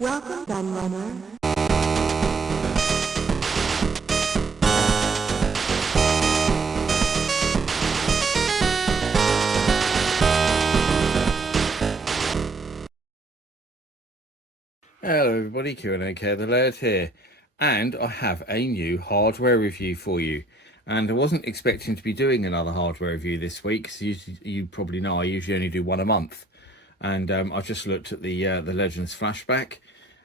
Welcome, Gunrunner. Hello everybody, Q&A the Laird here, and I have a new hardware review for you. And I wasn't expecting to be doing another hardware review this week, because you probably know I usually only do one a month. And I just looked at the Legends flashback,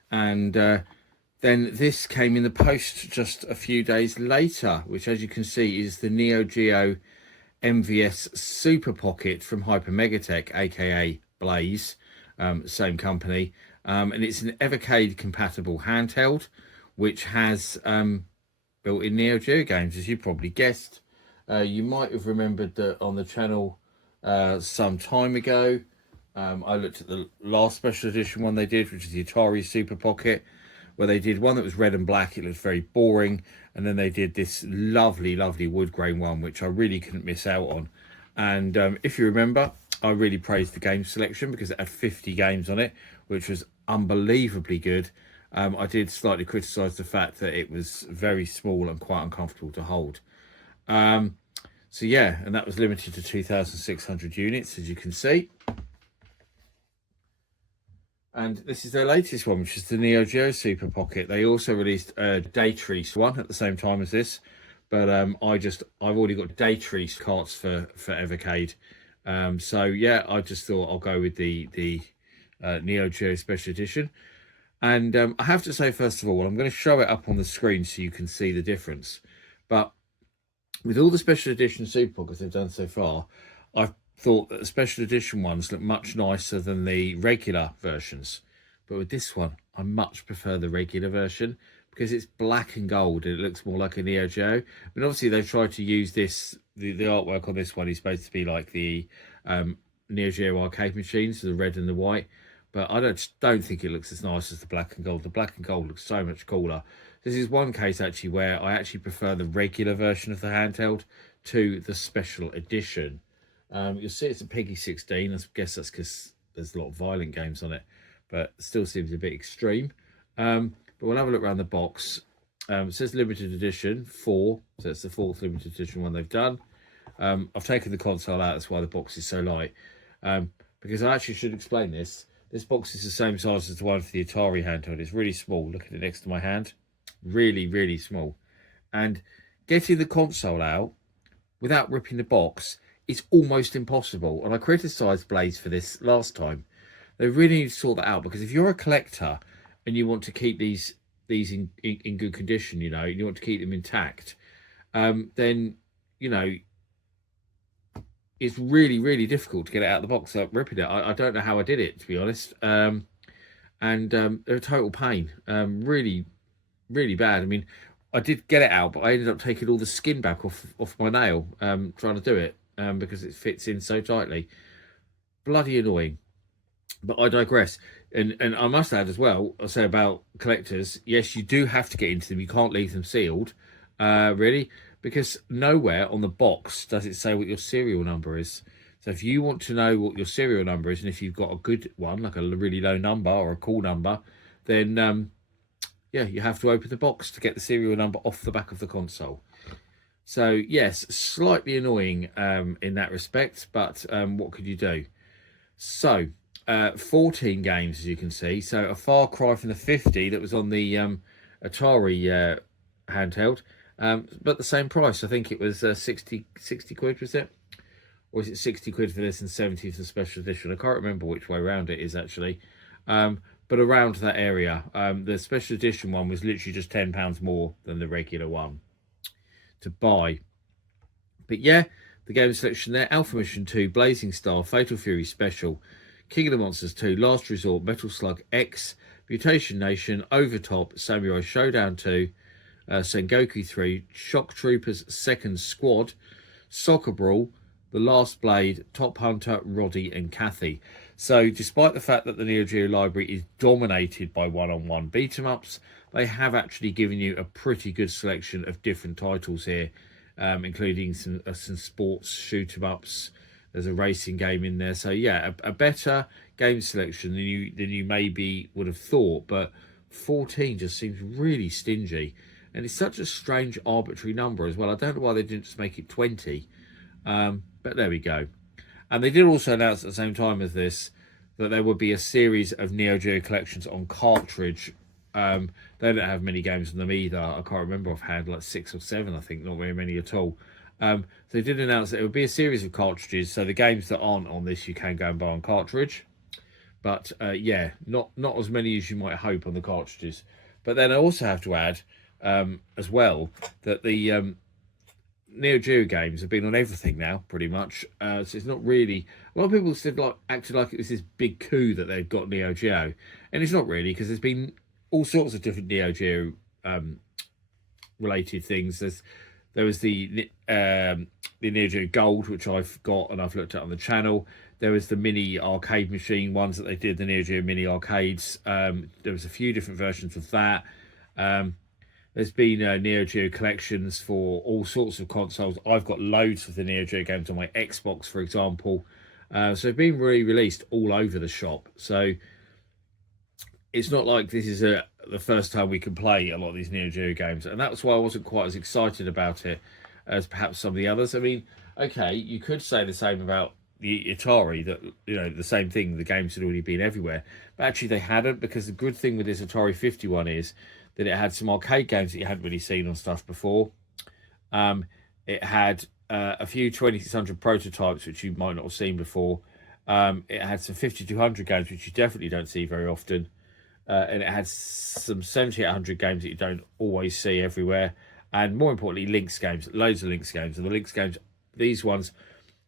and then this came in the post just a few days later, which, as you can see, is the Neo Geo MVS Super Pocket from Hyper Megatech, aka Blaze, same company. And it's an Evercade compatible handheld, which has built-in Neo Geo games, as you probably guessed. You might have remembered that on the channel some time ago, I looked at the last special edition one they did, which is the Atari Super Pocket, where they did one that was red and black. It looked very boring. And then they did this lovely wood grain one, which I really couldn't miss out on. And if you remember, I really praised the game selection because it had 50 games on it, which was unbelievably good. I did slightly criticise the fact that it was very small and quite uncomfortable to hold. So yeah, and that was limited to 2,600 units, as you can see. And this is their latest one, which is the Neo Geo Super Pocket. They also released a Daytree one at the same time as this, but I've already got Daytree carts for Evercade. So yeah, I just thought I'll go with the Neo Geo Special Edition. And I have to say, first of all, I'm going to show it up on the screen so you can see the difference. But with all the Special Edition Super Pockets they've done so far, I've thought that the Special Edition ones look much nicer than the regular versions. But with this one, I much prefer the regular version because it's black and gold and it looks more like a Neo Geo. I mean, obviously they've tried to use this, the artwork on this one is supposed to be like the Neo Geo arcade machines, so the red and the white. But I don't think it looks as nice as the black and gold. The black and gold looks so much cooler. This is one case actually where I actually prefer the regular version of the handheld to the special edition. You'll see it's a PEGI 16. I guess that's because there's a lot of violent games on it, but it still seems a bit extreme. But we'll have a look around the box. It says limited edition 4, so it's the 4th limited edition one they've done. I've taken the console out, that's why the box is so light. Because I actually should explain this. This box is the same size as the one for the Atari handheld. It's really small. Look at it next to my hand. Really small. And getting the console out without ripping the box is almost impossible. And I criticised Blaze for this last time. They really need to sort that out, because if you're a collector and you want to keep these in good condition, you know, you want to keep them intact, then, you know, it's really difficult to get it out of the box without ripping it. I don't know how I did it, to be honest. And they're a total pain. Really bad. I mean, I did get it out, but I ended up taking all the skin back off my nail trying to do it because it fits in so tightly. Bloody annoying. But I digress. And I must add as well, I say about collectors, yes, you do have to get into them. You can't leave them sealed, really, because nowhere on the box does it say what your serial number is. So if you want to know what your serial number is, and if you've got a good one, like a really low number or a cool number, then yeah, you have to open the box to get the serial number off the back of the console. So yes, slightly annoying in that respect, but what could you do? So 14 games, as you can see. So a far cry from the 50 that was on the Atari handheld, but the same price. I think it was 60 quid, was it? Or is it 60 quid for this and 70 for the special edition? I can't remember which way around it is actually. But around that area. The special edition one was literally just £10 more than the regular one to buy. But yeah, the game selection there: Alpha Mission 2, Blazing Star, Fatal Fury Special, King of the Monsters 2, Last Resort, Metal Slug X, Mutation Nation, Overtop, Samurai Showdown 2, Sengoku 3, Shock Troopers Second Squad, Soccer Brawl, The Last Blade, Top Hunter, Roddy and Kathy. So despite the fact that the Neo Geo library is dominated by one-on-one beat-em-ups, they have actually given you a pretty good selection of different titles here, including some sports shoot-em-ups, There's a racing game in there. So yeah, a better game selection than you maybe would have thought. But 14 just seems really stingy. And it's such a strange arbitrary number as well. I don't know why they didn't just make it 20. But there we go. And they did also announce at the same time as this that there would be a series of Neo Geo collections on cartridge. They don't have many games on them either. I can't remember offhand, like 6 or 7, I think, not very many at all. So they did announce that it would be a series of cartridges. So the games that aren't on this, you can go and buy on cartridge. But yeah, not as many as you might hope on the cartridges. But then I also have to add as well that the Neo Geo games have been on everything now, pretty much. So it's not really. A lot of people said acted like it was this big coup that they've got Neo Geo, and it's not really, because there's been all sorts of different Neo Geo related things. There was the Neo Geo Gold, which I've got and I've looked at on the channel. There was the mini arcade machine ones that they did, the Neo Geo mini arcades. There was a few different versions of that. There's been Neo Geo collections for all sorts of consoles. I've got loads of the Neo Geo games on my Xbox, for example. So they've been re-released all over the shop. So it's not like this is the first time we can play a lot of these Neo Geo games. And that's why I wasn't quite as excited about it as perhaps some of the others. I mean, okay, you could say the same about the Atari, that, you know, the same thing, the games had already been everywhere. But actually they hadn't, because the good thing with this Atari 51 is that it had some arcade games that you hadn't really seen on stuff before. It had a few 2600 prototypes, which you might not have seen before. It had some 5200 games, which you definitely don't see very often. And it had some 7800 games that you don't always see everywhere. And more importantly, Lynx games, loads of Lynx games. And the Lynx games, these ones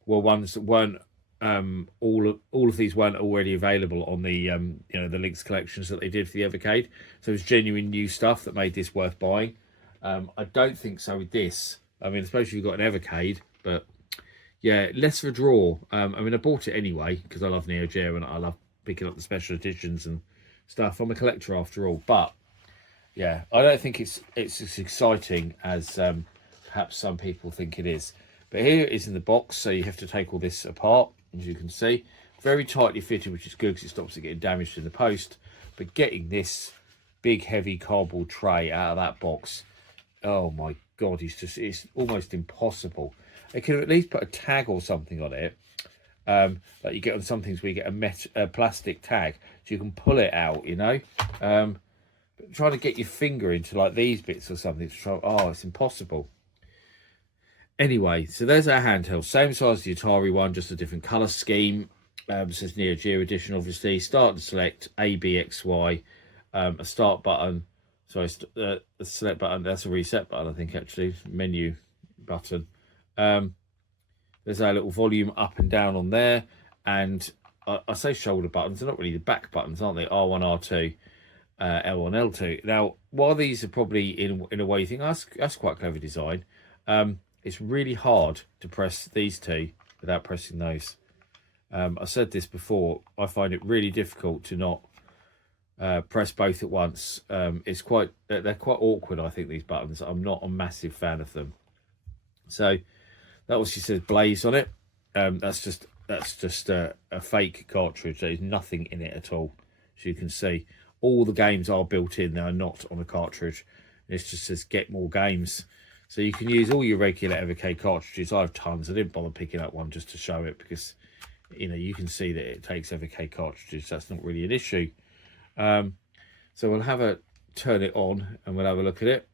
were ones that weren't, all of these weren't already available on the you know, the Lynx collections that they did for the Evercade. So it was genuine new stuff that made this worth buying. I don't think so with this. I mean, especially if you've got an Evercade, but yeah, less of a draw. I mean, I bought it anyway because I love Neo Geo and I love picking up the special editions and stuff. I'm a collector after all, but yeah, I don't think it's as exciting as perhaps some people think it is. But here it is in the box, so you have to take all this apart, as you can see. Very tightly fitted, which is good because it stops it getting damaged in the post. But getting this big, heavy cardboard tray out of that box, oh my God, it's almost impossible. They could have at least put a tag or something on it, like you get on some things where you get a plastic tag, so you can pull it out, you know. But trying to get your finger into like these bits or something, it's impossible. Anyway, so there's our handheld, same size as the Atari one, just a different colour scheme. It says Neo Geo edition, obviously. Start and select A, B, X, Y. A start button. Sorry, a select button. That's a reset button, I think, actually. Menu button. There's our little volume up and down on there. And I say shoulder buttons. They're not really the back buttons, aren't they? R1, R2, L1, L2. Now, while these are probably in a way you think, that's quite clever design, it's really hard to press these two without pressing those. I said this before, I find it really difficult to not press both at once. They're quite awkward, I think, these buttons. I'm not a massive fan of them. So that obviously says Blaze on it. That's just a fake cartridge. There's nothing in it at all. As you can see, all the games are built in. They are not on a cartridge. It just says get more games. So you can use all your regular Evercade cartridges. I have tons. I didn't bother picking up one just to show it because, you know, you can see that it takes Evercade cartridges. That's not really an issue. So we'll have a turn it on and we'll have a look at it.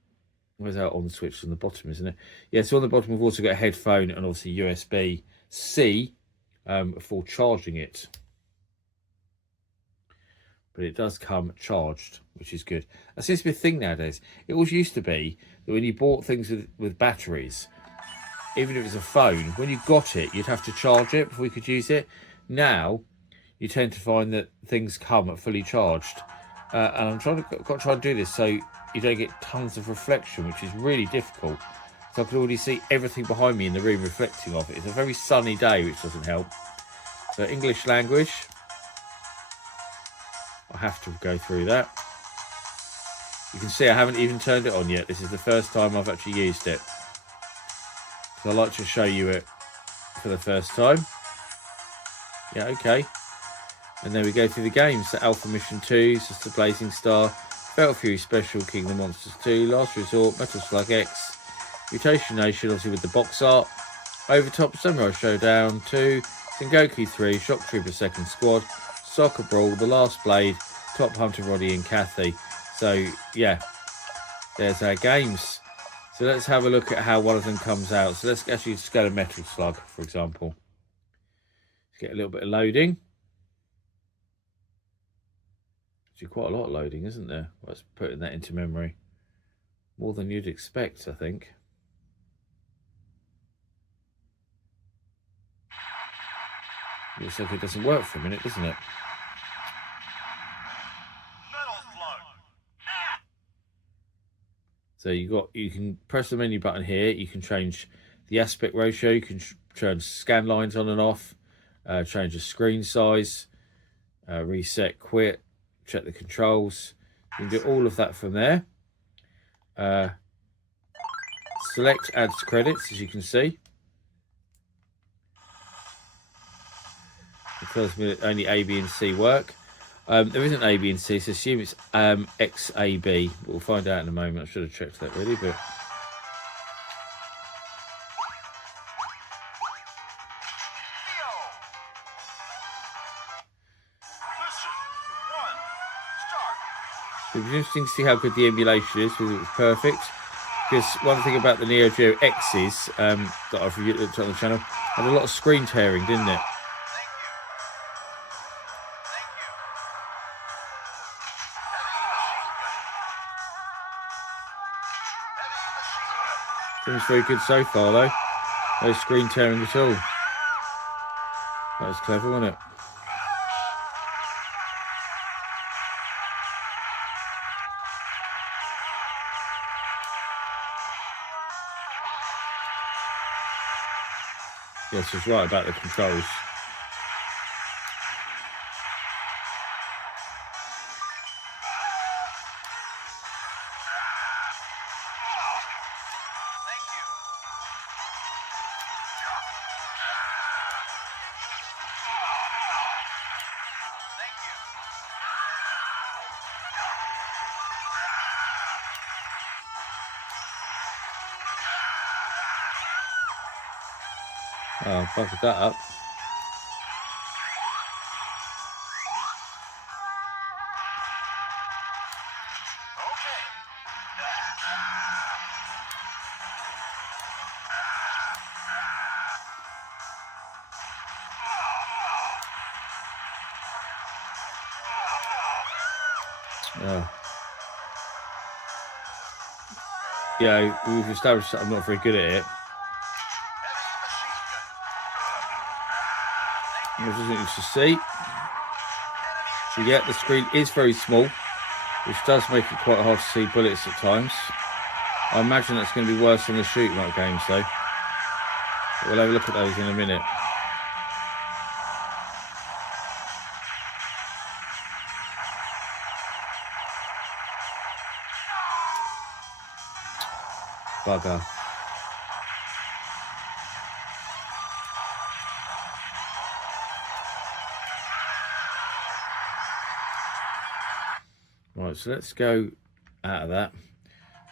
Where's our on switch? On the bottom, isn't it? Yeah, so on the bottom we've also got a headphone and obviously USB-C for charging it. But it does come charged, which is good. That seems to be a thing nowadays. It always used to be that when you bought things with batteries, even if it was a phone, when you got it, you'd have to charge it before you could use it. Now, you tend to find that things come fully charged. And I'm got to try and do this so you don't get tons of reflection, which is really difficult. So I can already see everything behind me in the room reflecting off it. It's a very sunny day, which doesn't help. So English language. I have to go through that. You can see I haven't even turned it on yet. This is the first time I've actually used it. So I like to show you it for the first time. Yeah, okay. And then we go through the games. So Alpha Mission 2, Sister Blazing Star, Fatal Fury Special, Kingdom Monsters 2, Last Resort, Metal Slug X, Mutation Nation, obviously with the box art, Overtop, Samurai Showdown 2, Sengoku 3, Shock Trooper Second Squad, Soccer Brawl, The Last Blade, Top Hunter Roddy and Kathy. So, yeah, there's our games. So let's have a look at how one of them comes out. So let's actually just go to Metal Slug, for example. Let's get a little bit of loading. Actually, quite a lot of loading, isn't there? Let's putting that into memory. More than you'd expect, I think. Looks like it doesn't work for a minute, doesn't it? So you can press the menu button here. You can change the aspect ratio. You can turn scan lines on and off. Change the screen size. Reset, quit. Check the controls. You can do all of that from there. Select adds credits, as you can see. It tells me that only A, B, and C work. There isn't A, B, and C, so assume it's X, A, B. We'll find out in a moment. I should have checked that really, but. It'll be interesting to see how good the emulation is, whether it's perfect. Because one thing about the Neo Geo X's that I've looked at on the channel had a lot of screen tearing, didn't it? Seems very good so far, though. No screen tearing at all. That was clever, wasn't it? Yes, it's right about the controls. Oh, buggered that up. Oh. Yeah, we've established that I'm not very good at it. Which isn't used to see. So yeah, the screen is very small, which does make it quite hard to see bullets at times. I imagine that's going to be worse than the shoot 'em up games though. But we'll have a look at those in a minute. Bugger. Right, so let's go out of that.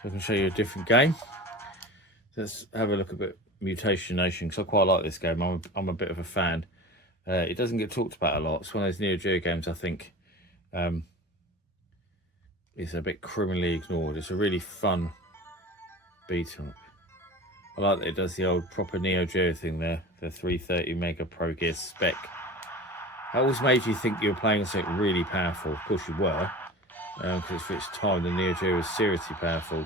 So I can show you a different game. Let's have a look at Mutation Nation, because I quite like this game. I'm a bit of a fan. It doesn't get talked about a lot. It's one of those Neo Geo games I think is a bit criminally ignored. It's a really fun beat-up. I like that it does the old proper Neo Geo thing there, the 330 Mega Pro Gear spec. That always made you think you were playing something really powerful. Of course you were, because for its time the Neo Geo was seriously powerful.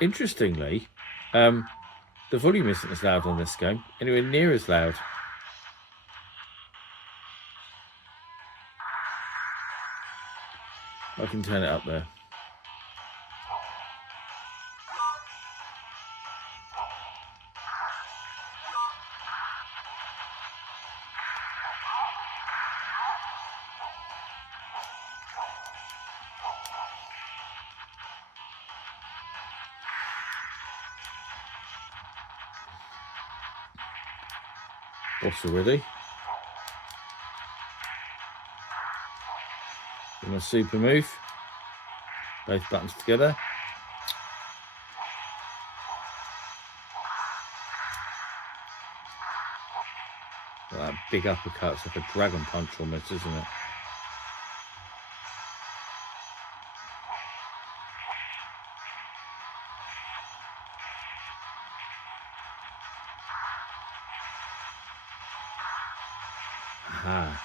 Interestingly, the volume isn't as loud on this game, anywhere near as loud. I can turn it up there. boss already. Do my super move. Both buttons together. That big uppercut's like a dragon punch almost, isn't it? Aha.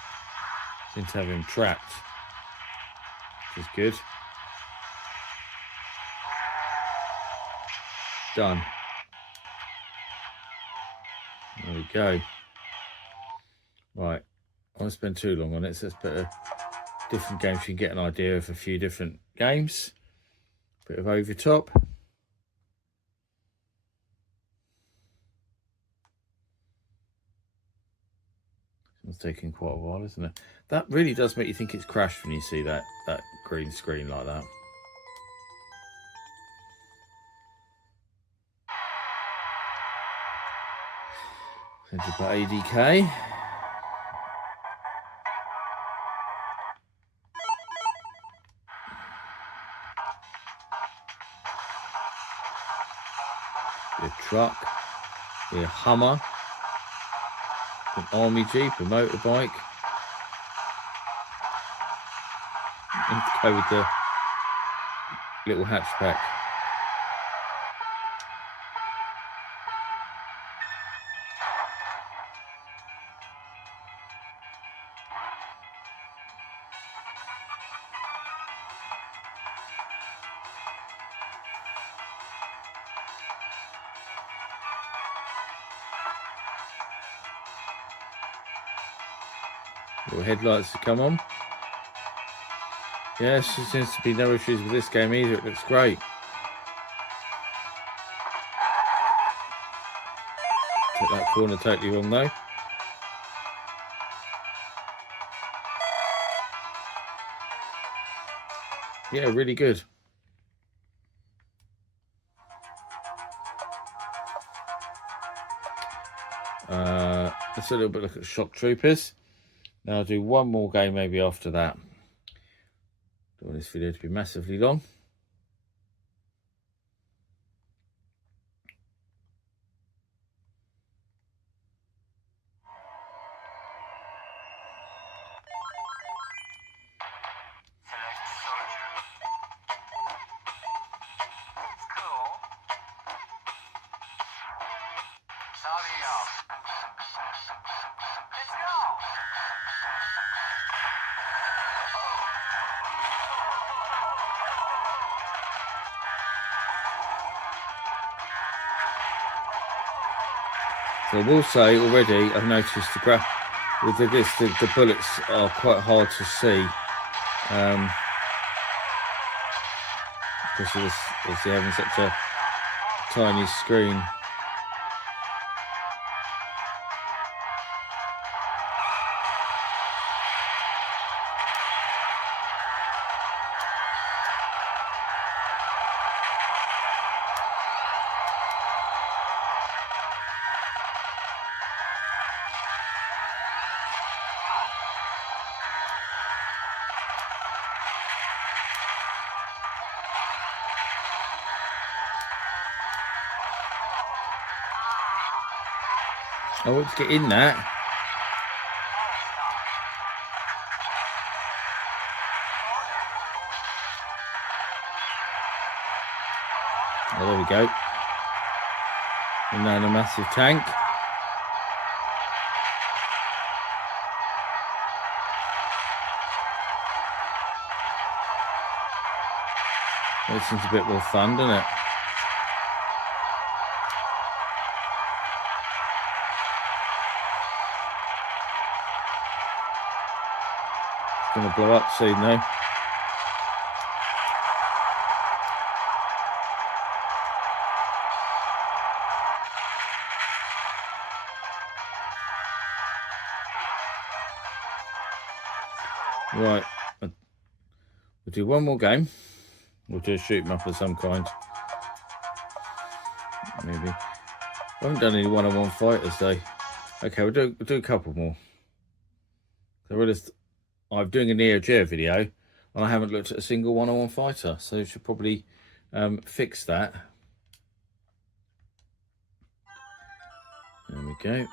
Seem to have him trapped, which is good. Done. There we go. Right, I won't spend too long on it, so let's put a different game so you can get an idea of a few different games. Bit of Overtop. It's taking quite a while, isn't it? That really does make you think it's crashed when you see that green screen like that. Think about ADK. Be a truck, be a Hummer, an army jeep, a motorbike. And go with the little hatchback. Little headlights to come on. Yes, there seems to be no issues with this game either. It looks great. Took that corner totally wrong though. Yeah, really good. Let's have a little bit look at Shock Troopers. Now I'll do one more game maybe after that. Don't want this video to be massively long. So I will say already, I've noticed the bullets are quite hard to see. Because of this, obviously having such a tiny screen. I want to get in that. Oh, there we go. And now in a massive tank. That seems a bit more fun, doesn't it? Going to blow up soon though. Right, we'll do one more game. We'll do a shoot 'em up of some kind. Maybe. I haven't done any one-on-one fighters though. Okay, we'll do a couple more. So I realised I'm doing a Neo Geo video and I haven't looked at a single 101 fighter, so I should probably fix that. There we go.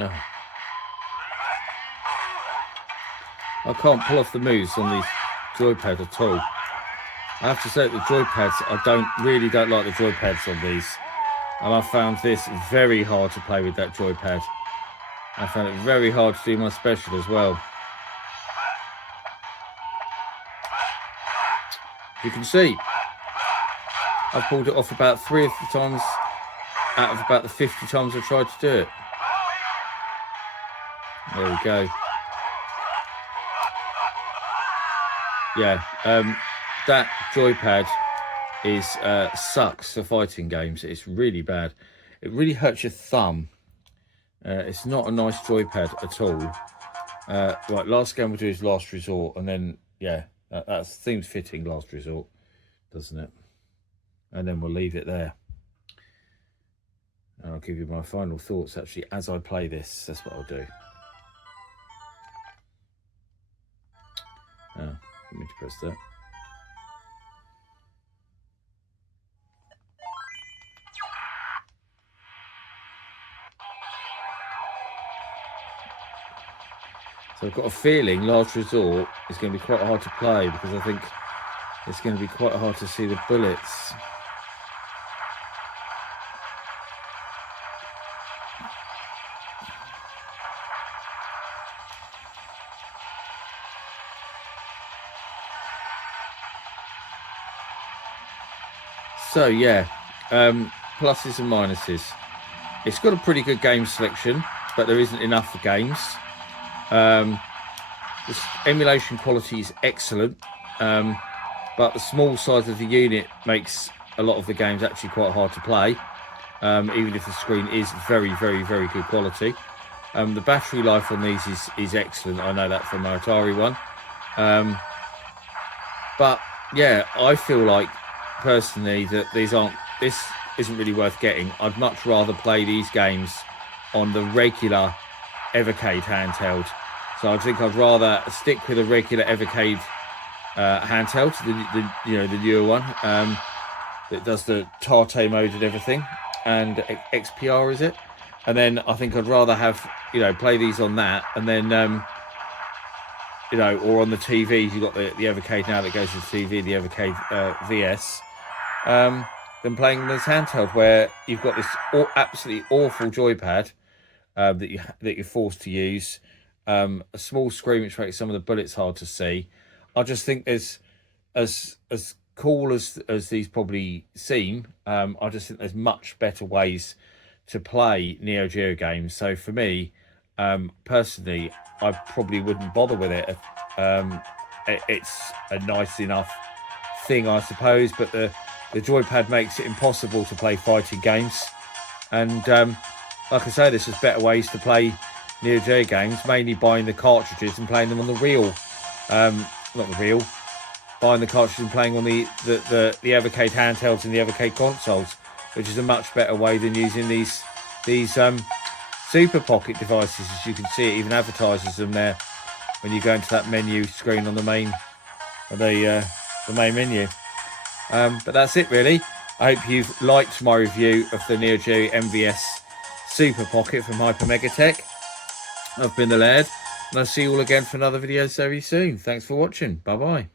Oh. I can't pull off the moves on these joypads at all. I have to say that the joypads, I really don't like the joypads on these. And I found this very hard to play with that joypad. I found it very hard to do my special as well. You can see, I've pulled it off about 3 of the times out of about the 50 times I've tried to do it. There we go. Yeah, that joypad is sucks for fighting games. It's really bad. It really hurts your thumb. It's not a nice joypad at all. Right, last game we'll do is Last Resort, and then yeah, that seems fitting, Last Resort, doesn't it? And then we'll leave it there. And I'll give you my final thoughts actually as I play this. That's what I'll do. Oh, let me press that. So I've got a feeling Last Resort is going to be quite hard to play because I think it's going to be quite hard to see the bullets. So yeah, pluses and minuses. It's got a pretty good game selection, but there isn't enough for games. The emulation quality is excellent, but the small size of the unit makes a lot of the games actually quite hard to play, even if the screen is very, very, very good quality. The battery life on these is excellent. I know that from my Atari one. But yeah, I feel like personally that this isn't really worth getting. I'd much rather play these games on the regular Evercade handheld. So I think I'd rather stick with a regular Evercade handheld, the newer one that does the Tate mode and everything, and XPR is it? And then I think I'd rather have play these on that, and then or on the TV. You've got the Evercade now that goes to the TV, the Evercade VS, than playing this handheld where you've got this absolutely awful joypad that you're forced to use, a small screen which makes some of the bullets hard to see. I just think there's as cool as these probably seem. I just think there's much better ways to play Neo Geo games. So for me, personally, I probably wouldn't bother with it. It's a nice enough thing, I suppose, but the joypad makes it impossible to play fighting games. And like I say, there's better ways to play Neo Geo games, mainly buying the cartridges and playing them on the reel. Not the reel, buying the cartridges and playing on the Evercade handhelds and the Evercade consoles, which is a much better way than using these Super Pocket devices. As you can see, it even advertises them there when you go into that menu screen on the main menu. But that's it really. I hope you've liked my review of the Neo Geo MVS Super Pocket from Hyper Mega Tech. I've been the Laird, and I'll see you all again for another video very soon. Thanks for watching. Bye bye.